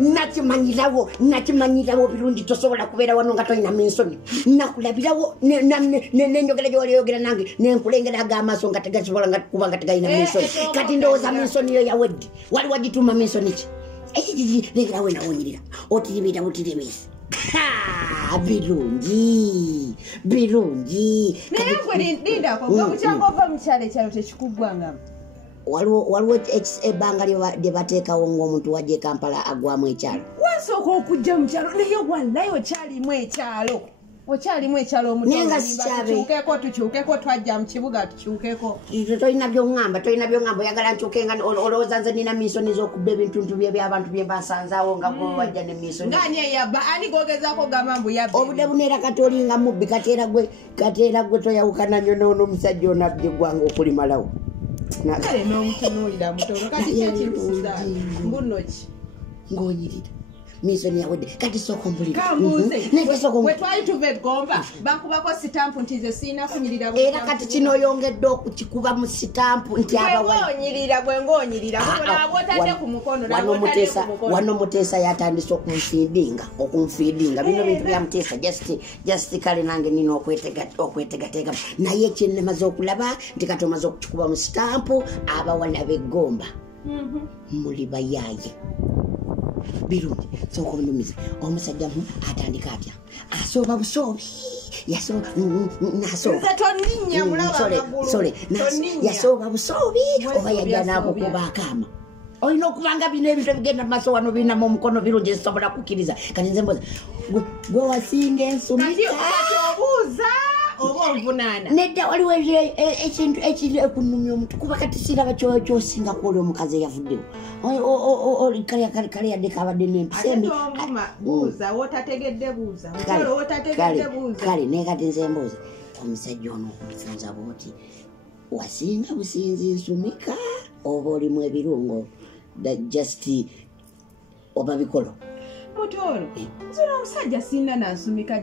nakimanyirawo Birungi tosobola kubeera wano nga tolina minsoni nakulabirawo nenjogera gyoliyogera nange nenkulengeraga amaaso nga tegasobola kuba nga tegalina minsoni kati ndowooza minsoni yo yawedde wali wagituuma minsoni ki ekikiki lengerawo nawonyirira otiribira butiribisi Birungi naye gwe lindako gwe mukyanga ova mu kyalo ekyalo tekikuggwangamu waliwo ebbanga lye bateekawo ng'omuntu wajja e Kampala agwamu ekyalo wasooka okujja mu kyalo naye wallayo okyalimu ekyalo omutuukeeko tukyukeko twajja mu kibuga tukyukeko tolina byoŋŋamba oyagala nkyukenga olowooza nze nina minsoni z'okubba ebintuntu by'abantu bye basanzaawo nga gwe wajja ne minsoni ngani eyabba ani gogezaako gamba mbu yabba obudde buneera kati olinga mubbi kateera gwe toyawukana nnyo n'omusajja onabye gwanga okulimalawo kale n'omutunuulira Mutooro kati kyekintuusa mbunoki ng'onyirira minsoni yawedde kati sooka ombulira bwe twali tuva eggomba bakubako sitampu nti nze siina kunyirira era kati kino oyongedde okukikuba mu sitampu nti gwe ng'onyirira otadde ku mukono wano Muteesa yatandise okunfiidinga bino bintu bya Muteesa just kale nange nina okwetegateega naye ekyenemaze okulaba nti kati omaze okukikuba mu sitampu abawala b'eggomba muli bayaaye Birungi sooka ondumize omusajja atandika atya asooba busoobi yasooba busoobi oba yajja n'akukuba akaama olina okubanga bino ebintu ebigenda mu maaso wano birinamu omukono Birungi zisobola kukkiriza kati nze mboza gwe wasinga ensumika oba onvunaana nedda waliwo ekintu ekiri ekunumya omuntu kuba kati siraba kyosinga kuoli omukazi eyavuddewo kale yadde kabadde kale naye kati nze mbuuza omusajja ono okumufunza bwoti wasinga businzi nsumika oba olimu ebirungo just oba bikolo Mutooro nze omusajja sinna nansumika